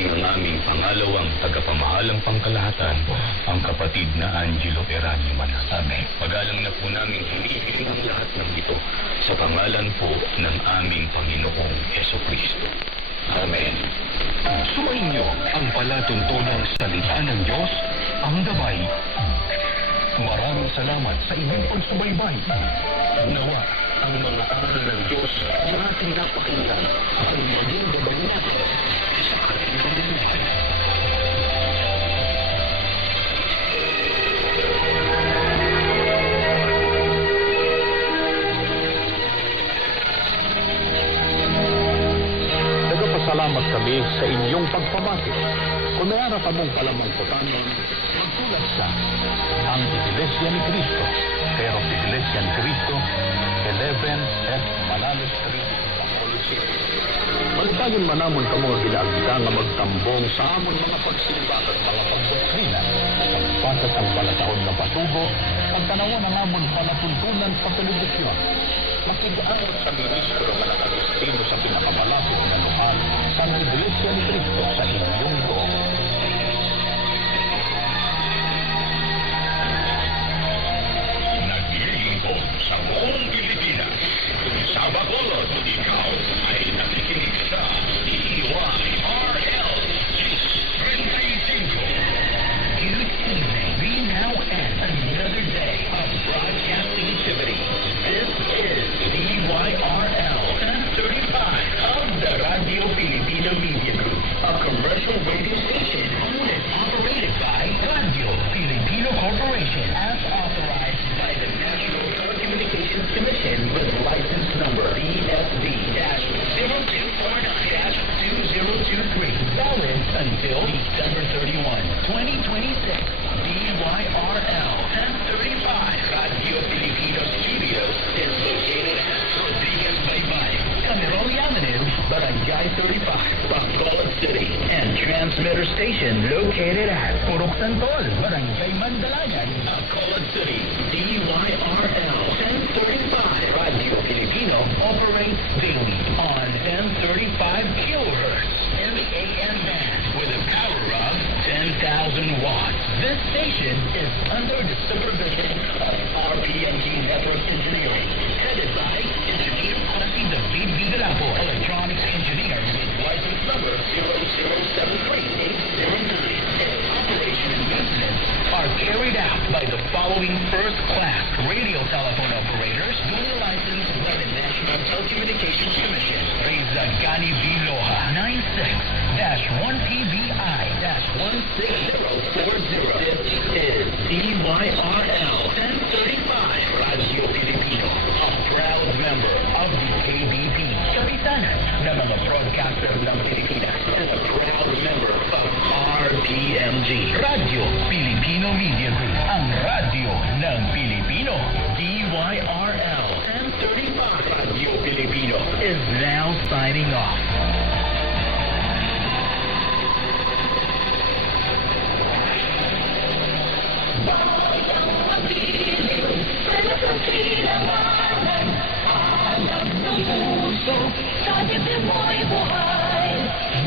maging ang aming pangalawang tagapamahalang pangkalahatan, ang kapatid na Angelo Eranio Manas. Amen. Pagalang na po namin hinihiling ang lahat ng ito sa pangalan po ng aming Panginoong Jesucristo. Amen. Sumainyo ang palatuntunang salita ng Diyos, ang gabay. Maraming salamat sa inyong pagsubaybay. Nawa ang mga aral ng Diyos na ating napakinggan ay maging gabay natin sa ating pamumuhay. Nagpapasalamat kami sa inyong pagpabati. Kung mayroon ka mong palamangkutanon, magsulat sa ang Iglesia ni Cristo, pero Iglesia ni Cristo, 11 F. Manalo Street, Bacolod City. Malipagin manamon ka mga ginaagda nga magtambong sa amon mga pagsimbat at mga pagdoktrina, pagpasas ang palatahon na patubo, pagtanawan ang amon palatuntunan sa telebisyon, makigaanot sa ministro na nakagustino sa pinakamalapit na lugar sa Iglesia ni Cristo sa inyong buong. Naglilingkod sa buong Pilipinas. Kung sa Bacolod, ikaw ay nakikinig sa DYRL 35. Good evening. We now end another day of broadcasting activity. This is DYRL 1035 of the Radio Filipino Media Group, a commercial radio station owned and operated by Radio Filipino Corporation, as authorized by the National Telecommunications Commission with license number BSD-0249-2023, valid until December 31, 2026. DYRL 1035 Radio Filipino Studios is located at Rodriguez Baybay, Camarón Avenue, Barangay 35, Bacolod City, and transmitter station located at Purok Santol, Barangay Mandalagan, Bacolod City. DYRL 1035 Radio Filipino operates daily on 1035 kilohertz in the AM band with a power of 10,000 watts. This station is under the supervision of RPMG Network Engineering, headed by Engineer Quincy David Vigalapo, Electronics Engineer with license number 0073809, and operation and maintenance are carried out by the following first-class radio telephone operators duly licensed by the National Telecommunications Commission. Reza Gani V. Loha, 96-1TBI-16040. This is DYRL 1035 Radio Filipino, a proud member of the KBP, Kapitanan ng mga broadcaster ng Pilipinas, and a proud member of RPMG, Radio Filipino Media Group, ang radyo ng Pilipino. DYRL 1035 Radio Filipino is now signing off. Alam ng puso, sa dibdib mo'y buhay.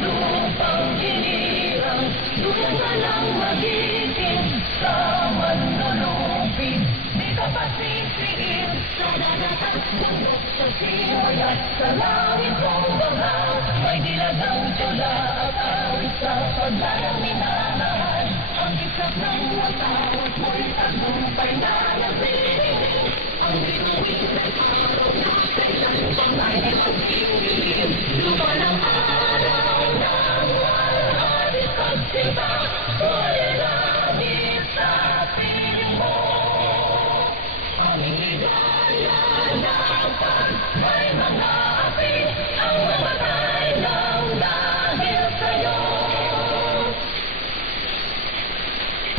Lupang hinirang, duyan ka lang magiging. Sa manlulupin, di ka pasisiin. Sa dadagat, bundok, sa simoy at sa langit mong bangal. May dilagang tula at awit sa paglayang minamahal. Ang isak ng watawat mo'y tagumpay na nagbibiling. Ang bituin ng araw na kailan bang ay pag-ibig. Lupa ng araw ng walang pagsiba, wala langit sa piling mo. Ang higala ng pag